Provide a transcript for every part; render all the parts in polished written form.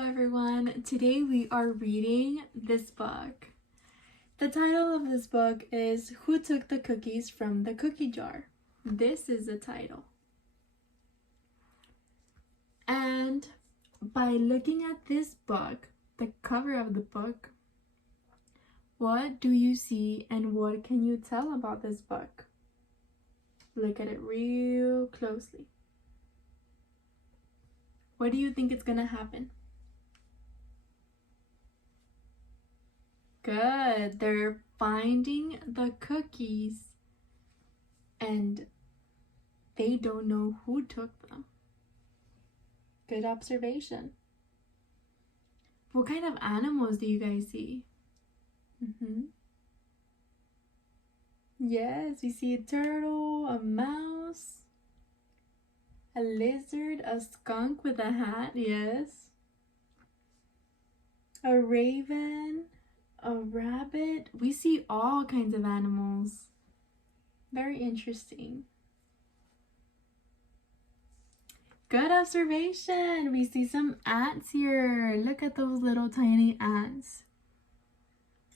Hello everyone, today we are reading this book. The title of this book is Who Took the Cookies from the Cookie Jar? This is the title. And by looking at this book, the cover of the book, what do you see and what can you tell about this book? Look at it real closely. What do you think is gonna happen? Good. They're finding the cookies and they don't know who took them. Good observation. What kind of animals do you guys see? Yes, we see a turtle, a mouse, a lizard, a skunk with a hat, yes. A raven, a rabbit. We see all kinds of animals. Very interesting. Good observation. We see some ants here. Look at those little tiny ants.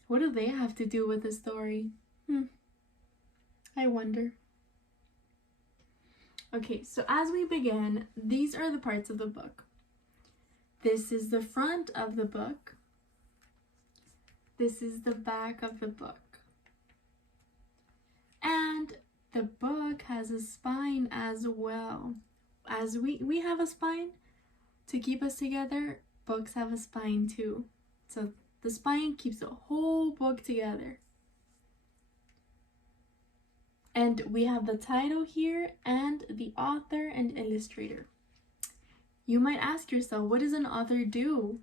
What do they have to do with the story? I wonder. Okay, so as we begin, these are the parts of the book. This is the front of the book. This is the back of the book. And the book has a spine as well. As we have a spine to keep us together, books have a spine too. So the spine keeps the whole book together. And we have the title here and the author and illustrator. You might ask yourself, what does an author do?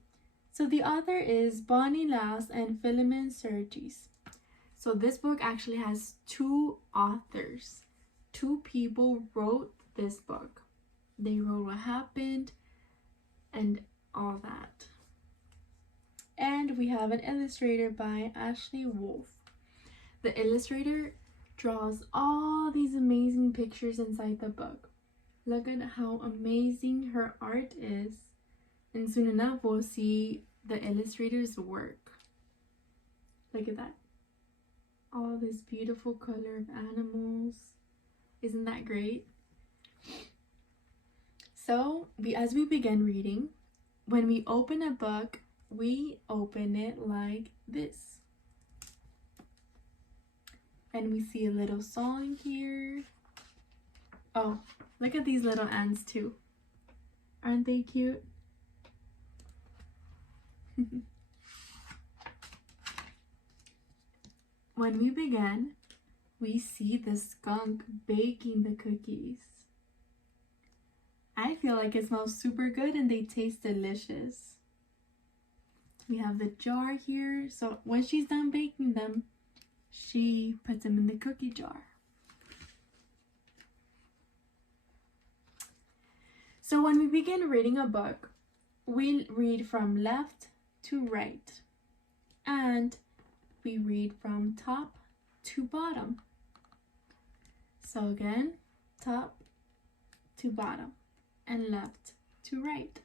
So the author is Bonnie Laus and Philemon Surtees. So this book actually has two authors. Two people wrote this book. They wrote what happened and all that. And we have an illustrator by Ashley Wolf. The illustrator draws all these amazing pictures inside the book. Look at how amazing her art is. And soon enough, we'll see the illustrator's work. Look at that. All this beautiful color of animals. Isn't that great? So, as we begin reading, when we open a book, we open it like this. And we see a little song here. Oh, look at these little ants too. Aren't they cute? When we begin, we see the skunk baking the cookies. I feel like it smells super good and they taste delicious. We have the jar here, so when she's done baking them, she puts them in the cookie jar. So when we begin reading a book, we read from left to right, and we read from top to bottom. So again, top to bottom and left to right.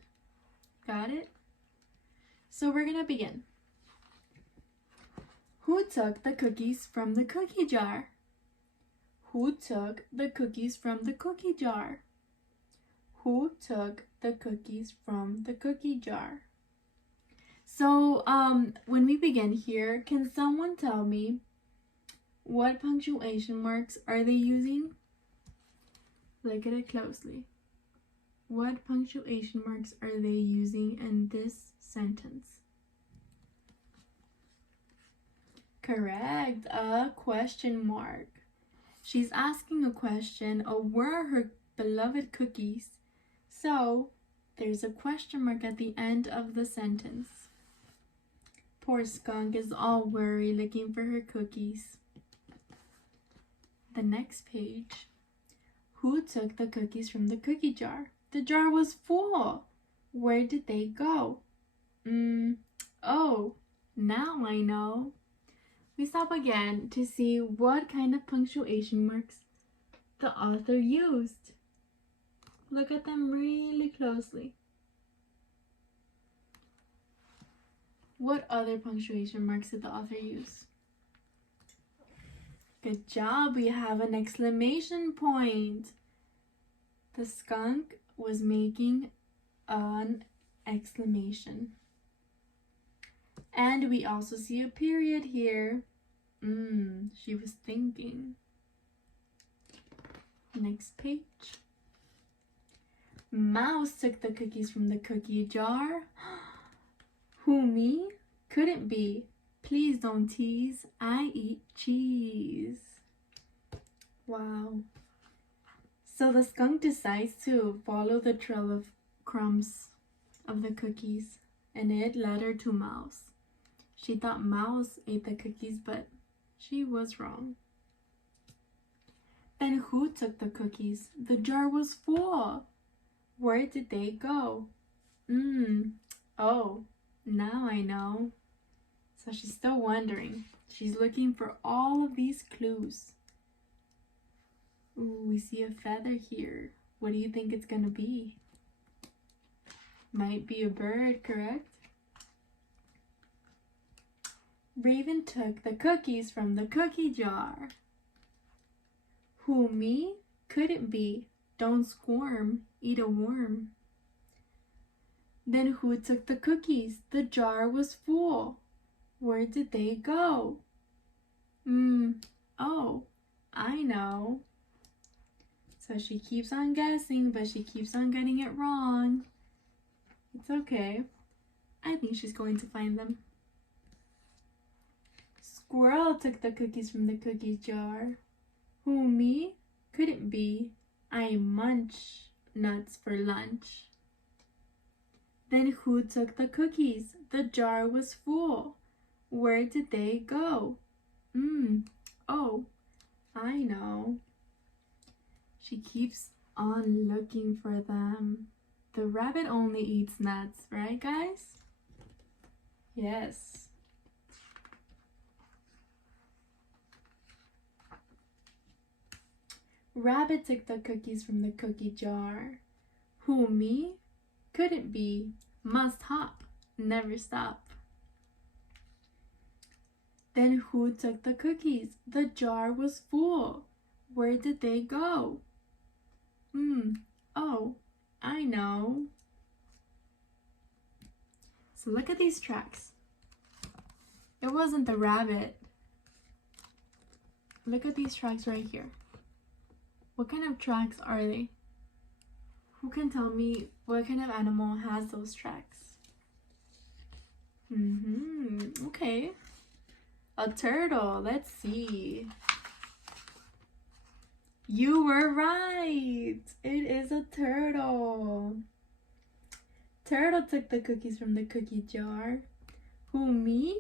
Got it? So we're gonna begin. Who took the cookies from the cookie jar? Who took the cookies from the cookie jar? Who took the cookies from the cookie jar? So when we begin here, can someone tell me what punctuation marks are they using? Look at it closely. What punctuation marks are they using in this sentence? Correct, a question mark. She's asking a question of where are her beloved cookies? So there's a question mark at the end of the sentence. Poor skunk is all worried looking for her cookies. The next page. Who took the cookies from the cookie jar? The jar was full. Where did they go? Oh, now I know. We stop again to see what kind of punctuation marks the author used. Look at them really closely. What other punctuation marks did the author use? Good job, we have an exclamation point. The skunk was making an exclamation. And we also see a period here. She was thinking. Next page. Mouse took the cookies from the cookie jar. Who, me? Couldn't be. Please don't tease. I eat cheese. Wow. So the skunk decides to follow the trail of crumbs of the cookies, and it led her to Mouse. She thought Mouse ate the cookies, but she was wrong. Then who took the cookies? The jar was full. Where did they go? Oh, now I know. So she's still wondering. She's looking for all of these clues. Ooh, we see a feather here. What do you think it's gonna be? Might be a bird, correct? Raven took the cookies from the cookie jar. Who, me? Couldn't be. Don't squirm. Eat a worm. Then who took the cookies? The jar was full. Where did they go? Oh, I know. So she keeps on guessing, but she keeps on getting it wrong. It's okay. I think she's going to find them. Squirrel took the cookies from the cookie jar. Who, me? Couldn't be. I munch nuts for lunch. Then who took the cookies? The jar was full. Where did they go? Oh, I know. She keeps on looking for them. The rabbit only eats nuts, right, guys? Yes. Rabbit took the cookies from the cookie jar. Who, me? Couldn't be. Must hop. Never stop. Then who took the cookies? The jar was full. Where did they go? Oh, I know. So look at these tracks. It wasn't the rabbit. Look at these tracks right here. What kind of tracks are they? Who can tell me what kind of animal has those tracks? Okay. A turtle. Let's see. You were right. It is a turtle. Turtle took the cookies from the cookie jar. Who, me?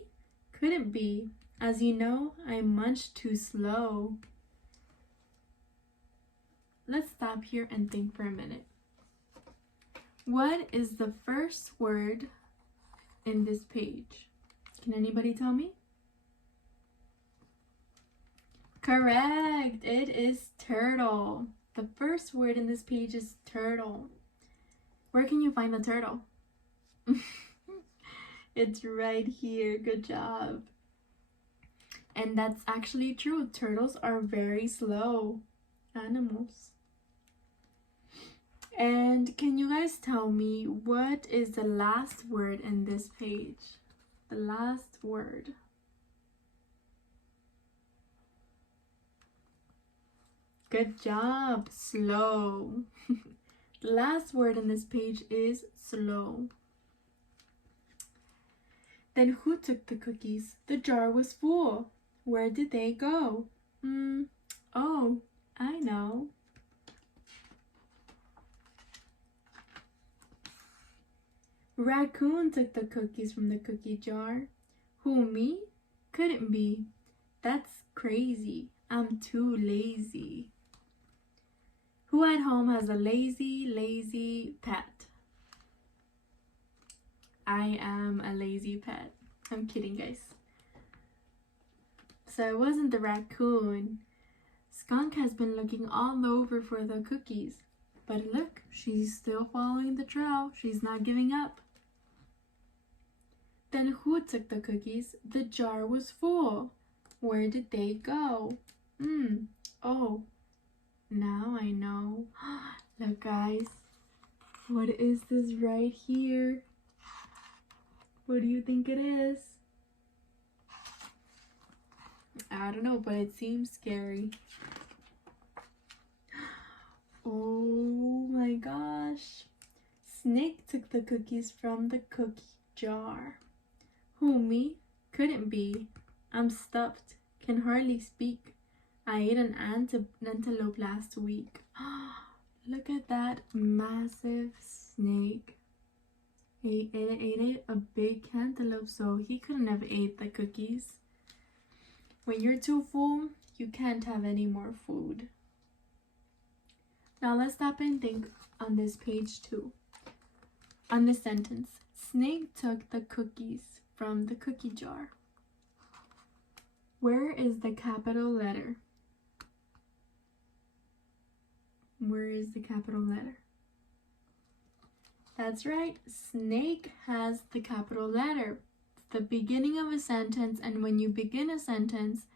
Couldn't be. As you know, I munch too slow. Let's stop here and think for a minute. What is the first word in this page? Can anybody tell me? Correct. It is turtle. The first word in this page is turtle. Where can you find the turtle? It's right here. Good job. And that's actually true. Turtles are very slow animals. And can you guys tell me what is the last word in this page? The last word. Good job. Slow. The last word in this page is slow. Then who took the cookies? The jar was full. Where did they go? Oh, I know. Raccoon took the cookies from the cookie jar. Who, me? Couldn't be. That's crazy. I'm too lazy. Who at home has a lazy pet? I am a lazy pet. I'm kidding, guys. So it wasn't the raccoon. Skunk has been looking all over for the cookies. But look, she's still following the trail. She's not giving up. Then who took the cookies? The jar was full. Where did they go? Oh, now I know. Look, guys. What is this right here? What do you think it is? I don't know, but it seems scary. Oh my gosh. Snake took the cookies from the cookie jar. Who, me? Couldn't be. I'm stuffed. Can hardly speak. I ate an antelope last week. Look at that massive snake. He ate a big cantaloupe, so he couldn't have ate the cookies. When you're too full, you can't have any more food. Now let's stop and think on this page too. On this sentence, Snake took the cookies from the cookie jar. Where is the capital letter? Where is the capital letter? That's right, Snake has the capital letter. It's the beginning of a sentence, and when you begin a sentence,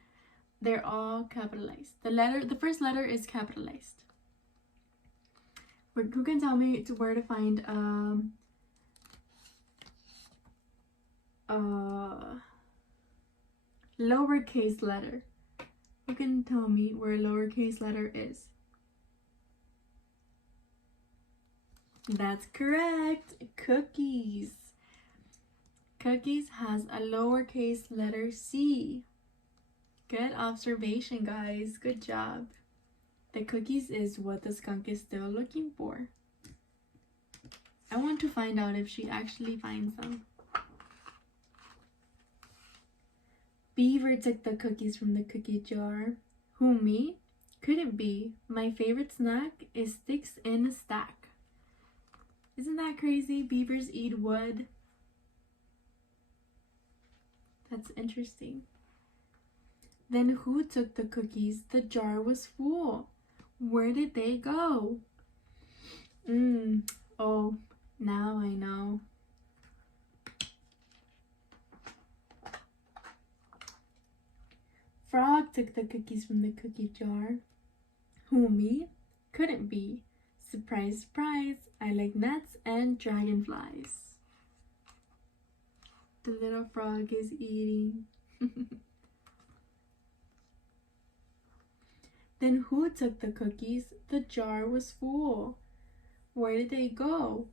they're all capitalized. The first letter is capitalized. Who can tell me where to find lowercase letter? Who can tell me where a lowercase letter is? That's correct. Cookies. Cookies has a lowercase letter C. Good observation, guys. Good job. The cookies is what the skunk is still looking for. I want to find out if she actually finds them. Beaver took the cookies from the cookie jar. Who, me? Couldn't be. My favorite snack is sticks in a stack. Isn't that crazy? Beavers eat wood. That's interesting. Then who took the cookies? The jar was full. Where did they go? Oh, now I know. Frog took the cookies from the cookie jar. Who, me? Couldn't be. Surprise, surprise. I like nuts and dragonflies. The little frog is eating. Then who took the cookies? The jar was full. Where did they go?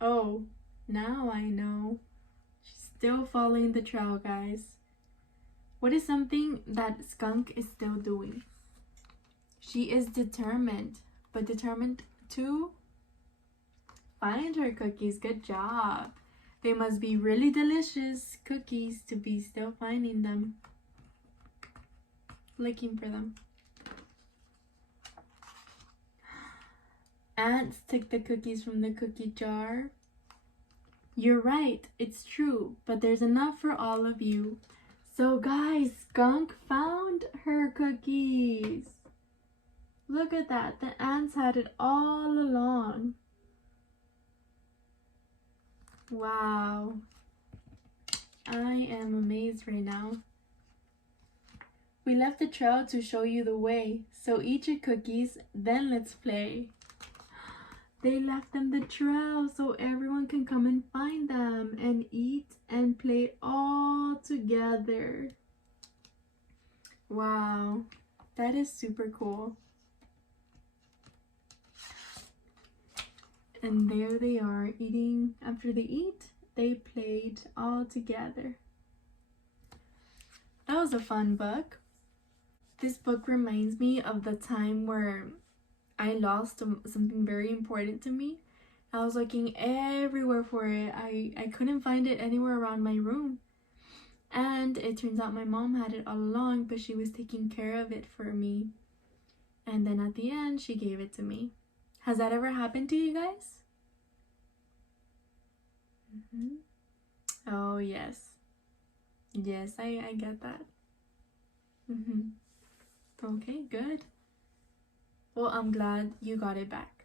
Oh, now I know. She's still following the trail, guys. What is something that skunk is still doing? She is determined, but determined to find her cookies. Good job. They must be really delicious cookies to be still finding them. Looking for them. Ants took the cookies from the cookie jar. You're right, it's true, but there's enough for all of you. So guys, Skunk found her cookies. Look at that, the ants had it all along. Wow. I am amazed right now. We left the trail to show you the way, so eat your cookies, then let's play. They left them the trail so everyone can come and find them and eat and play all together. Wow, that is super cool. And there they are eating. After they eat, they played all together. That was a fun book. This book reminds me of the time where I lost something very important to me. I was looking everywhere for it. I couldn't find it anywhere around my room. And it turns out my mom had it all along, but she was taking care of it for me. And then at the end, she gave it to me. Has that ever happened to you guys? Oh, yes. Yes, I get that. Okay, good. Well, I'm glad you got it back.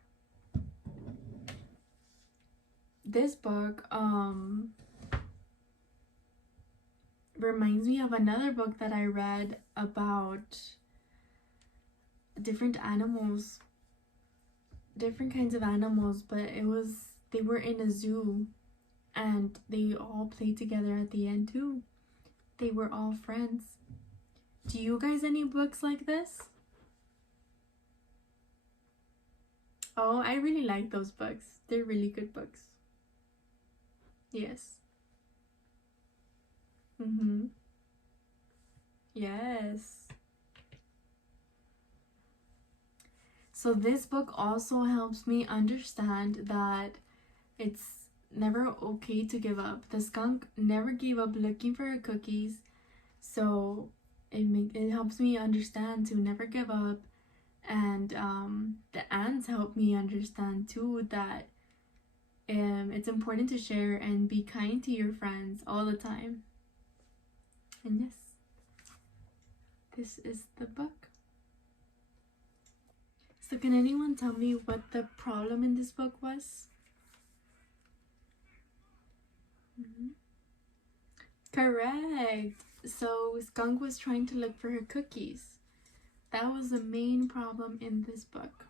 This book, reminds me of another book that I read about different animals, different kinds of animals, but they were in a zoo and they all played together at the end too. They were all friends. Do you guys any books like this? Oh, I really like those books. They're really good books. Yes. Yes. So this book also helps me understand that it's never okay to give up. The skunk never gave up looking for her cookies, so it helps me understand to never give up. And the ants help me understand too that it's important to share and be kind to your friends all the time. And yes, this is the book. So can anyone tell me what the problem in this book was? Correct. So Skunk was trying to look for her cookies. That was the main problem in this book.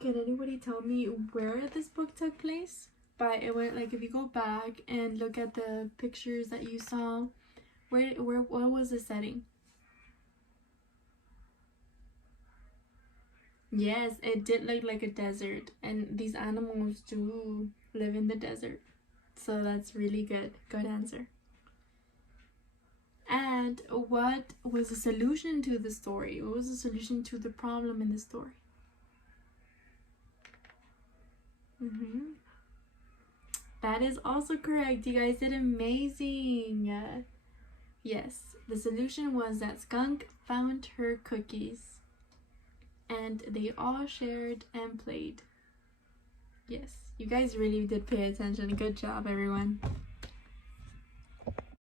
Can anybody tell me where this book took place? But it went like if you go back and look at the pictures that you saw, what was the setting? Yes, it did look like a desert, and these animals do live in the desert. So that's really good. Good answer. And what was the solution to the story? What was the solution to the problem in the story? That is also correct. You guys did amazing. Yes, the solution was that Skunk found her cookies and they all shared and played. Yes, you guys really did pay attention. Good job, everyone.